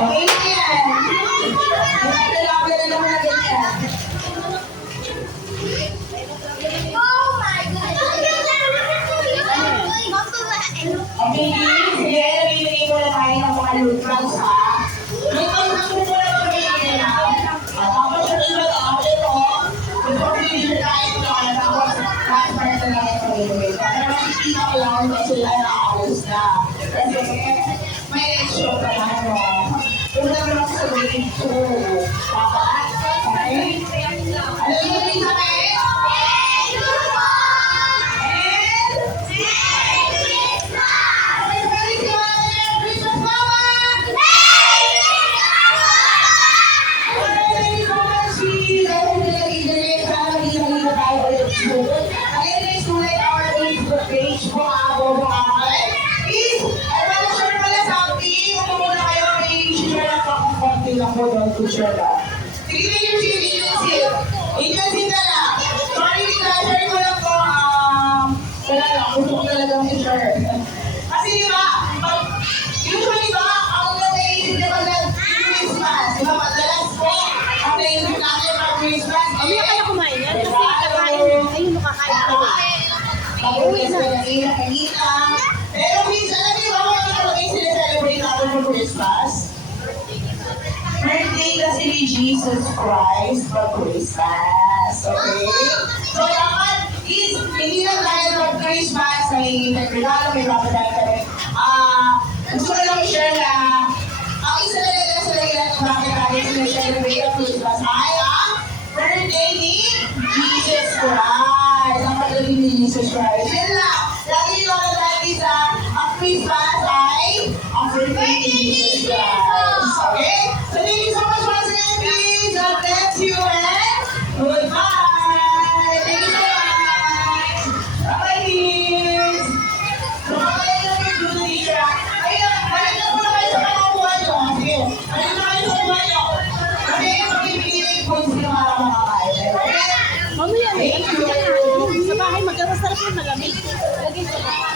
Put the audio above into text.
Okay na yan. Nalapit na naman na ganyan. Okay, sige, nabibigay ko na tayo ng mga lutras, ha? Lutras na po muna ng bigay na. Tapos yung iba ito, kung pag-ibig tayo ito, tapos last part na lang ito bibigay. Pero makikita ko lang na sila nakaalis na. Kasi may next show pa na, no? Una naman sa grade 2. Papa? Okay? Ano yung grade sa kayo? Lang po doon to share lang. Tignan yung agency. Agency na lang. Sorry, share ko lang po. Wala lang. Gusto ko talagang i-share. Kasi di ba, usually ba, ako na naisip na mag-Christmas. Di ba, madalas po, ang naisip natin mag-Christmas. Ano na kaya kumain yan? Kasi kakain. Ayun, nakakain ko. Pag-uwi na. Nakikita. Pero minsan, alam niyo ba kung ano talaga yung sineselebrate natin for Christmas? Birthday kasi ni Jesus Christ for Christmas. Okay? So, dapat is, hindi lang dahil mag-Christmas, may regalo, may papadala kami. Gusto ko lang i-share na, ang isa na lang sa lagilan kung bakit natin sineselebrate ang Christmas ay ang birthday ni Jesus Christ. Ang pagdating ni Jesus Christ. Yan lang. Lagi nyo lang lagi sa ang Christmas ay ang birthday ni Jesus Christ. Okay? So thank you so much once again, please. God bless you and goodbye. Thank you so much. Bye-bye, kids. Bye-bye lang yung duty niya. Ayun, balik na muna kayo sa panabuhan nyo. Sige, balik na kayo sa buhay nyo. Kasi magbibigay na yung points ng mga makakain. Okay? Mamaya na yan. Thank you. Sa bahay, magkakasarap yung malamig. Lagay sa bahay.